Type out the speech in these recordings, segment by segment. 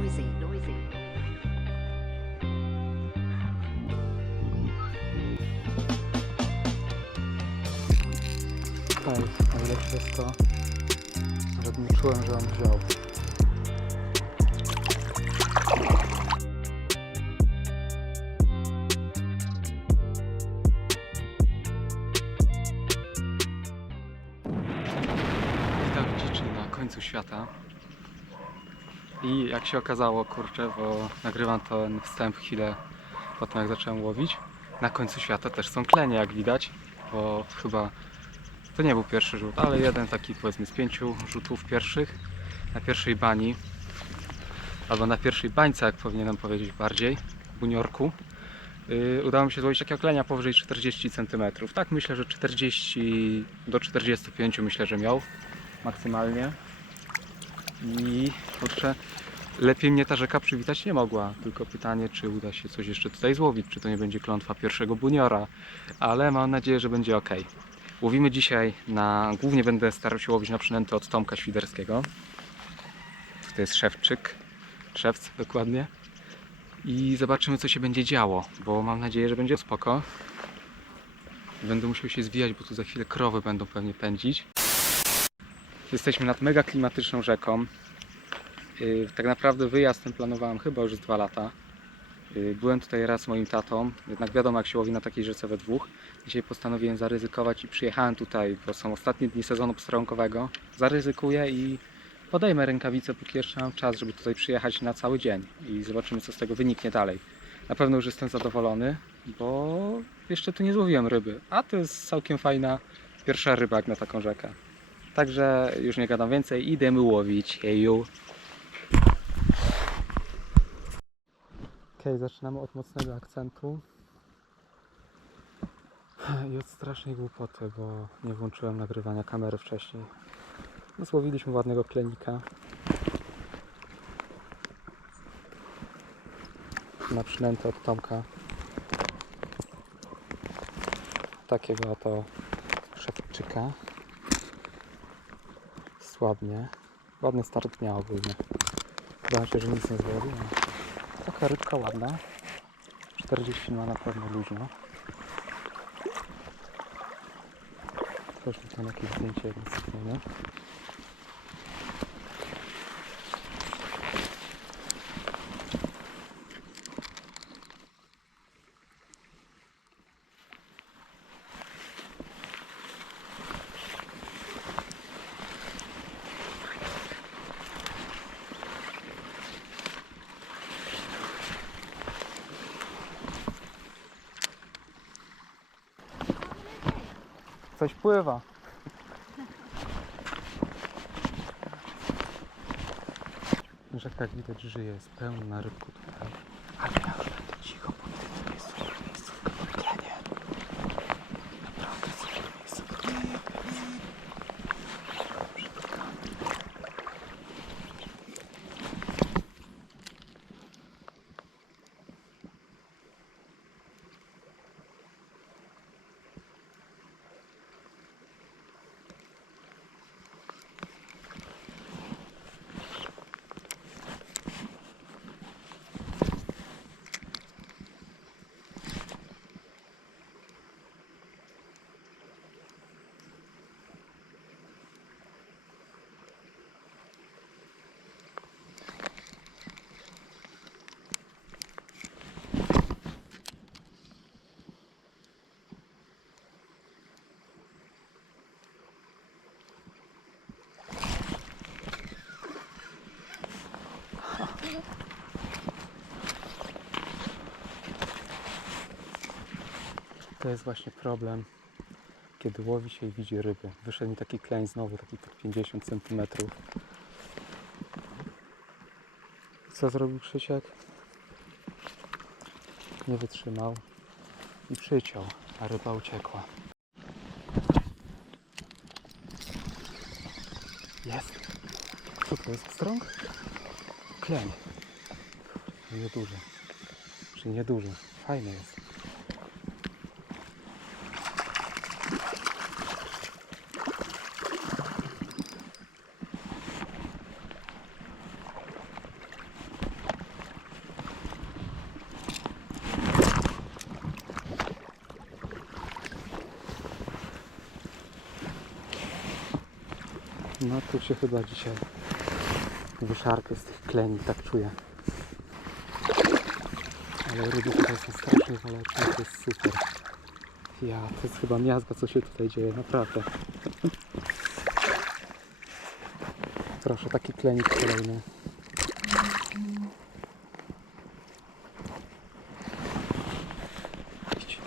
noisy, noisy. Jest najlepsze jest to, że nie czułem, że on wziął. I jak się okazało, kurczę, bo nagrywam ten wstęp chwilę po tym, jak zacząłem łowić. Na końcu świata też są klenie, jak widać, bo chyba to nie był pierwszy rzut, ale jeden taki powiedzmy z pięciu rzutów pierwszych na pierwszej bani, albo na pierwszej bańce, jak powinienem powiedzieć bardziej, Buniorku. Yy, udało mi się złowić takiego klenia powyżej 40 cm. Tak myślę, że 40 do 45 myślę, że miał maksymalnie. I kurczę, lepiej mnie ta rzeka przywitać nie mogła. Tylko pytanie, czy uda się coś jeszcze tutaj złowić, czy to nie będzie klątwa pierwszego buniora, ale mam nadzieję, że będzie ok. Łowimy dzisiaj na. Głównie będę starał się łowić na przynęty od Tomka Świderskiego. To jest szewczyk. Szewc dokładnie. I zobaczymy, co się będzie działo, bo mam nadzieję, że będzie spoko. Będę musiał się zwijać, bo tu za chwilę krowy będą pewnie pędzić. Jesteśmy nad mega klimatyczną rzeką. Yy, Tak naprawdę wyjazd ten planowałem chyba już z dwa lata. Yy, Byłem tutaj raz z moim tatą, jednak wiadomo jak się łowi na takiej rzece we dwóch. Dzisiaj postanowiłem zaryzykować i przyjechałem tutaj, bo są ostatnie dni sezonu pstrąkowego. Zaryzykuję i podejmę rękawice, póki jeszcze mam czas, żeby tutaj przyjechać na cały dzień i zobaczymy, co z tego wyniknie dalej. Na pewno już jestem zadowolony, bo jeszcze tu nie złowiłem ryby, a to jest całkiem fajna pierwsza ryba jak na taką rzekę. Także już nie gadam więcej, idziemy łowić. Jeju. Ok, zaczynamy od mocnego akcentu. I od strasznej głupoty, bo nie włączyłem nagrywania kamery wcześniej. No, złowiliśmy ładnego klenika. Na przynętę od Tomka. Takiego oto szewczyka. Słabnie. Ładny start dnia ogólnie. Wydaje się, że nic nie złowił. ale Taka rybka ładna. 40 ma na pewno luźno. Mi tam jakieś zdjęcie jedno Coś pływa. Rzeka jak widać żyje, jest pełna rybku tutaj. Ale To jest właśnie problem, kiedy łowi się i widzi ryby. Wyszedł mi taki kleń znowu, taki pod 50 cm. Co zrobił Krzysiek? Nie wytrzymał i przyciął, a ryba uciekła. Jest. Co to jest? Strąg? Kleń. Nieduży. Czyli nieduży. Fajny jest. No tu się chyba dzisiaj wyszarpie z tych kleni, tak czuję. Ale ryby tutaj są strasznie waleczne, to jest super. Ja, to jest chyba miazga, co się tutaj dzieje, naprawdę. Proszę, taki klenik kolejny. Idź.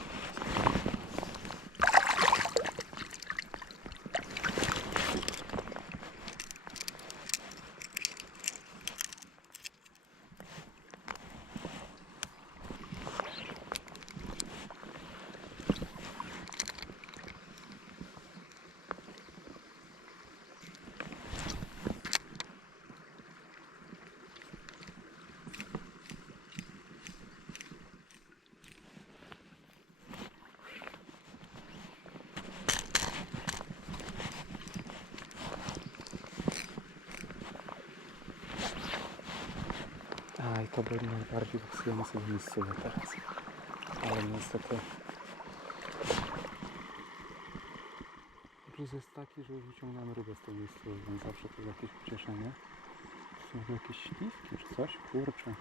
A i najbardziej boksujemy sobie miejscowe teraz. Ale niestety. Plus jest taki, że już wyciągnąłem rybę z tej miejscowej, więc zawsze to jest jakieś pocieszenie. Może jakieś śliwki czy coś? Kurczę.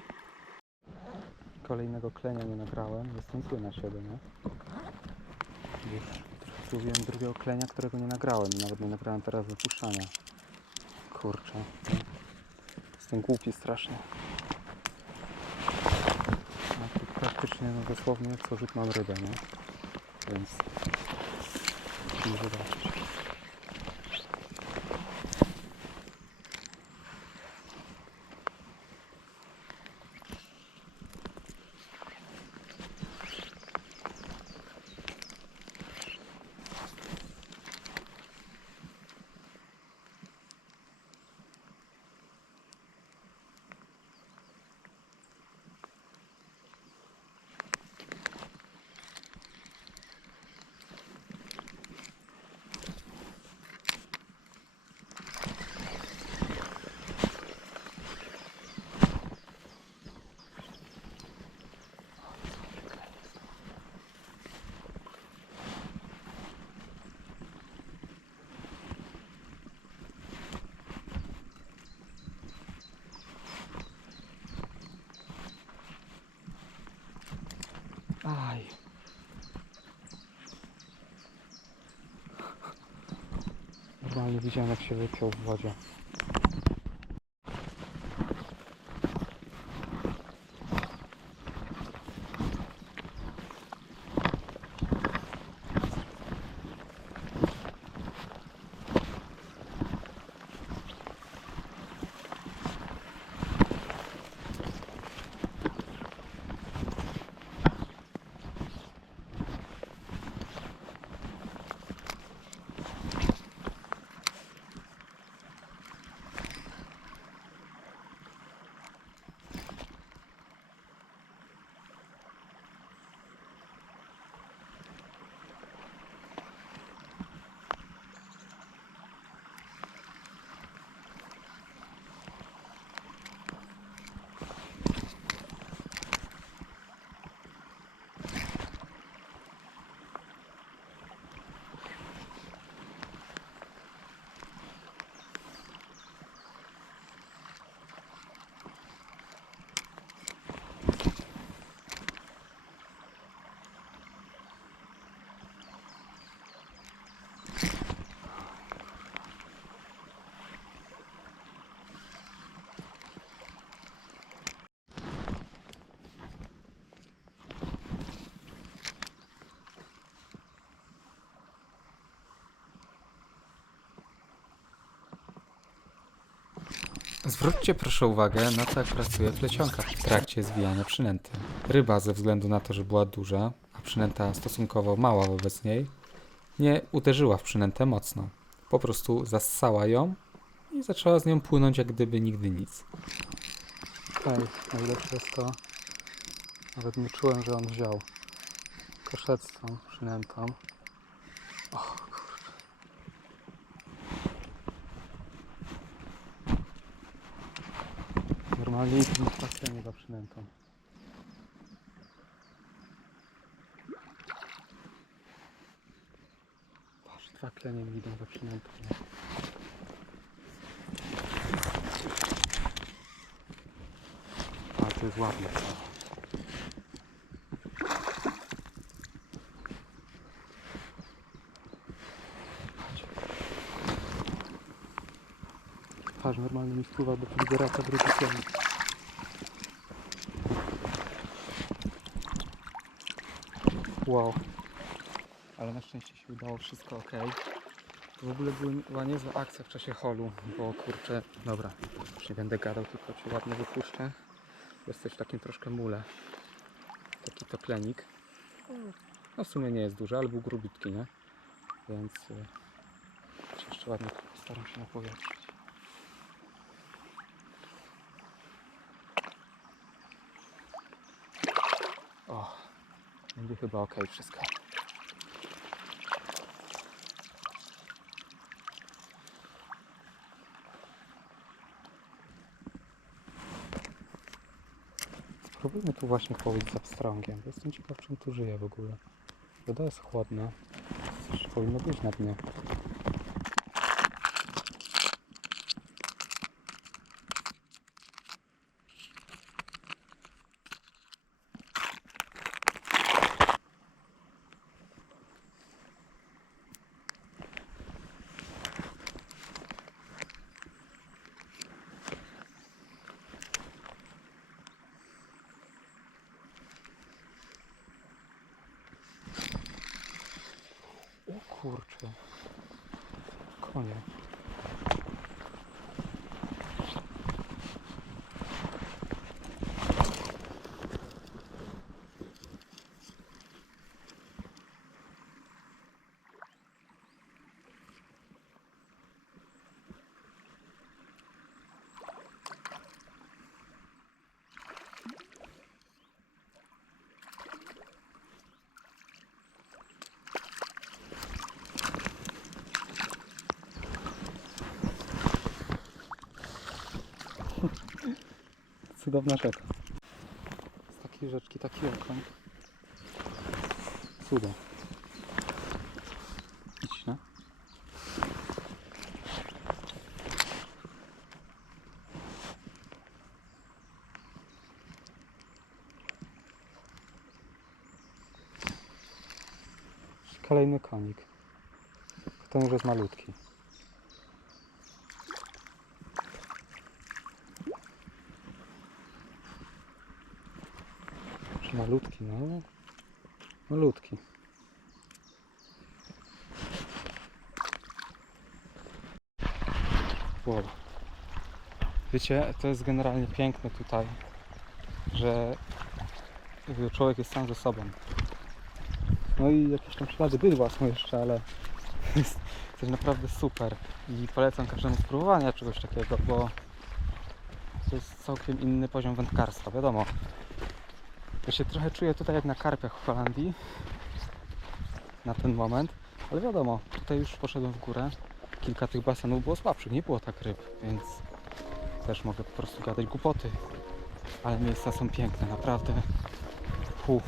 Kolejnego klenia nie nagrałem, jestem zły na siebie, nie? Już złowiłem drugiego klenia, którego nie nagrałem. Nawet nie nagrałem teraz wypuszczania. Kurczę. Jestem głupi strasznie. A tu praktycznie, no dosłownie co rzut mam rybę, nie? Więc musimy zobaczyć. Aj. Normalnie widziałem jak się wypiął w wodzie. Zwróćcie proszę uwagę na to, jak pracuje plecionka w trakcie zwijania przynęty. Ryba ze względu na to, że była duża, a przynęta stosunkowo mała wobec niej, nie uderzyła w przynętę mocno. Po prostu zassała ją i zaczęła z nią płynąć jak gdyby nigdy nic. Ej, najlepsze jest to, nawet nie czułem, że on wziął. Koszec z tą przynętą. O ma większą spacenie za przynętą. Patrz, dwa klenie mi idą za przynętą. Nie? A to jest ładne. Normalnie mi wpływa do figurata drugi pion. Wow. Ale na szczęście się udało, wszystko ok. To w ogóle była niezła akcja w czasie holu, bo kurczę, dobra, już nie będę gadał, tylko cię ładnie wypuszczę. Jesteś w takim troszkę mule. Taki toplenik. No w sumie nie jest duży, ale był grubitki, nie? Więc y, jeszcze ładnie postaram się napowietrzyć. O, będzie chyba ok wszystko. Spróbujmy tu właśnie połowić z abstrongiem. bo Jestem ciekaw, czym tu żyje w ogóle. Woda jest chłodna. Coś powinno być na dnie. O kurczę. Konie. Cudowna rzeka. Z takiej rzeczki taki okoń. Cudo. Idź. Kolejny konik. Ten już jest malutki. Malutki, no. Malutki. Wow. Wiecie, to jest generalnie piękne tutaj, że człowiek jest sam ze sobą. No i jakieś tam ślady bydła są jeszcze, ale jest coś naprawdę super. I polecam każdemu spróbowania czegoś takiego, bo to jest całkiem inny poziom wędkarstwa, wiadomo. Ja się trochę czuję tutaj jak na karpiach w Holandii na ten moment, ale wiadomo, tutaj już poszedłem w górę. Kilka tych basenów było słabszych, nie było tak ryb, więc też mogę po prostu gadać głupoty. Ale miejsca są piękne, naprawdę. Fu.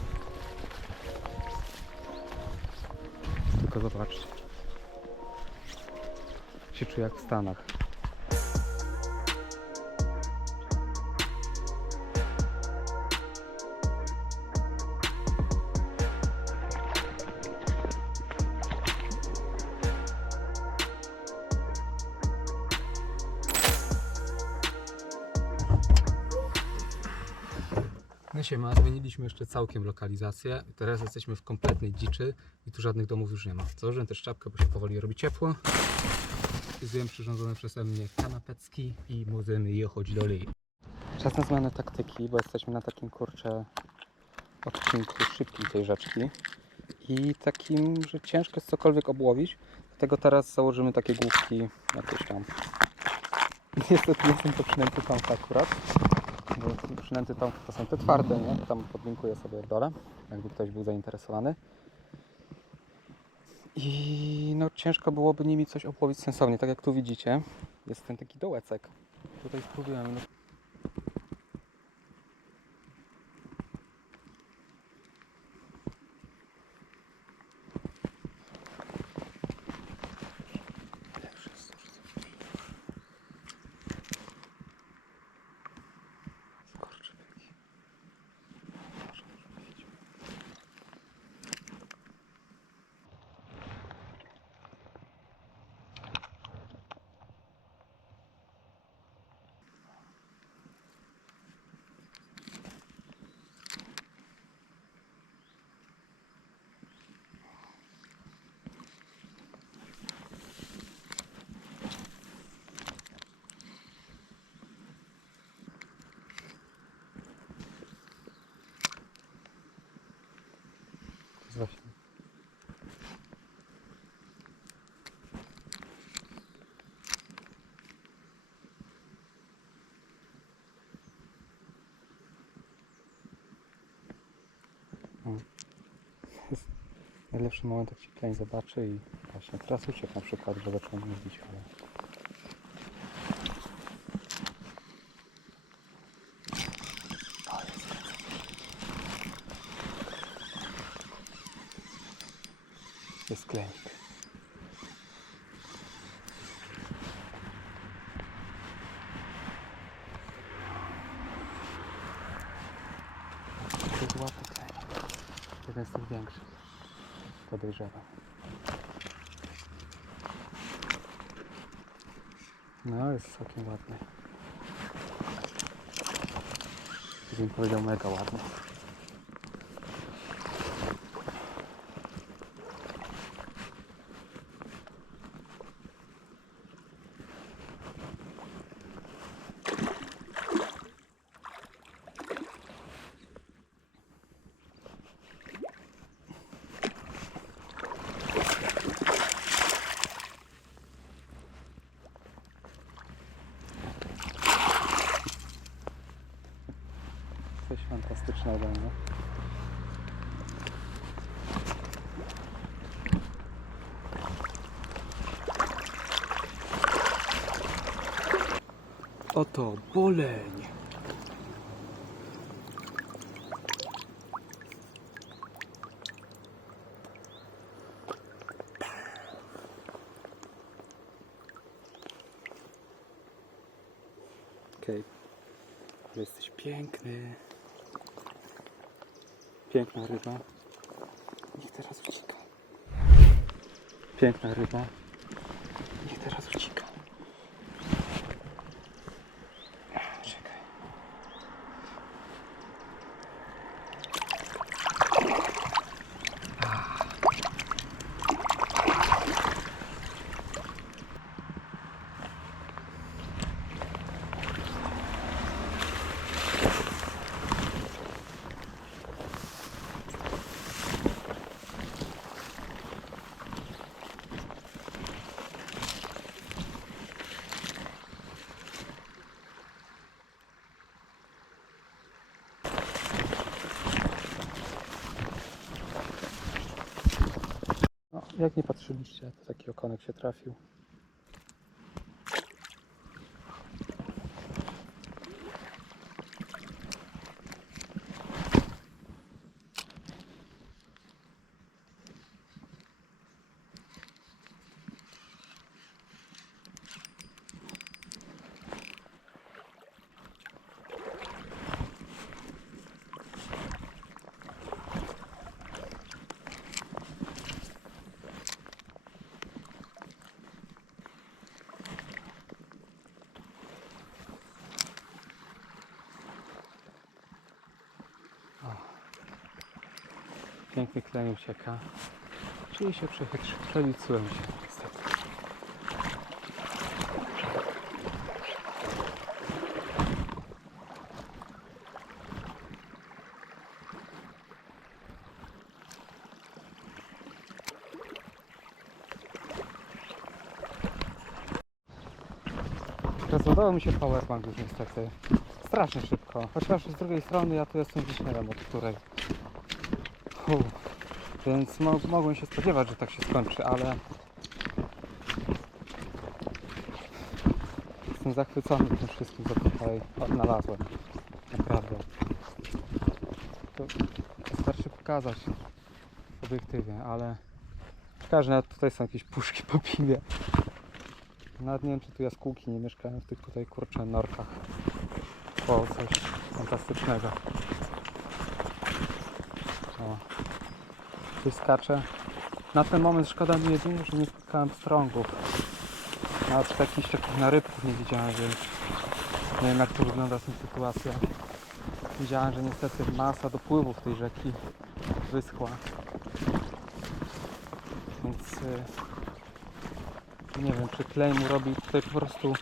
Tylko zobaczcie. Się czuję jak w Stanach. Jeszcze całkiem lokalizację. Teraz jesteśmy w kompletnej dziczy i tu żadnych domów już nie ma. Założyłem też czapkę, bo się powoli robi ciepło. Zjem przyrządzone przeze mnie kanapecki i możemy jechać dalej. Czas na zmianę taktyki, bo jesteśmy na takim kurcze odcinku szybkim tej rzeczki i takim, że ciężko jest cokolwiek obłowić. Dlatego teraz założymy takie główki jakieś tam. Niestety nie są to przynęty tamte akurat bo przynęty tam to są te twarde, nie? Tam podlinkuję sobie w dole, jakby ktoś był zainteresowany. I no ciężko byłoby nimi coś opłowić sensownie, tak jak tu widzicie. Jest ten taki dołecek. Tutaj spróbujemy. No. Skurczybyki. No. Najlepszy moment, jak ci pleń zobaczy i właśnie teraz uciekł na przykład, że zaczął mówić, ale... O, jest. Jest łapy klenik. Jeden z tych większych. Podejrzewam. No, jest całkiem ładny. Bym powiedział mega ładny. Coś fantastycznego, nie? Oto boleń. Okej. Jesteś piękny. Piękna ryba. Niech teraz ucieka. Piękna ryba. Jak nie patrzyliście, to taki okonek się trafił. Piękny klej ucieka. Czyli się przechytrzył, przeliczyłem się niestety. Rozładował mi się powerbank już niestety. Strasznie szybko. Chociaż z drugiej strony ja tu jestem wiśnierem, od której Więc mo mogłem się spodziewać, że tak się skończy, ale jestem zachwycony tym wszystkim, co tutaj odnalazłem. Naprawdę. To wystarczy pokazać w obiektywie, ale każdy nawet tutaj są jakieś puszki po piwie. Nawet nie wiem, czy tu jaskółki nie mieszkają w tych tutaj kurczę norkach. O, coś fantastycznego. Tu skacze. Na ten moment szkoda mi jedynie, że nie spotkałem pstrągów. Nawet takich takich na rybków nie widziałem, więc nie wiem jak tu wygląda sytuacja. Widziałem, że niestety masa dopływów tej rzeki wyschła. Więc y, nie wiem, czy klej mu robi tutaj po prostu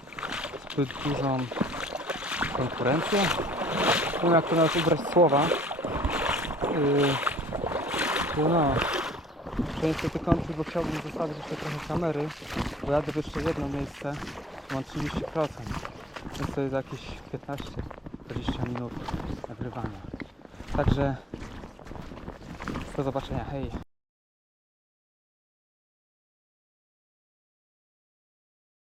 zbyt dużą konkurencję. Nie wiem jak to nawet ubrać słowa. Yy, no, no. To kończy, bo chciałbym zostawić jeszcze trochę kamery, bo jadę w jeszcze jedno miejsce, mam 30%, więc to jest jakieś 15-20 minut nagrywania. Także Do zobaczenia, hej.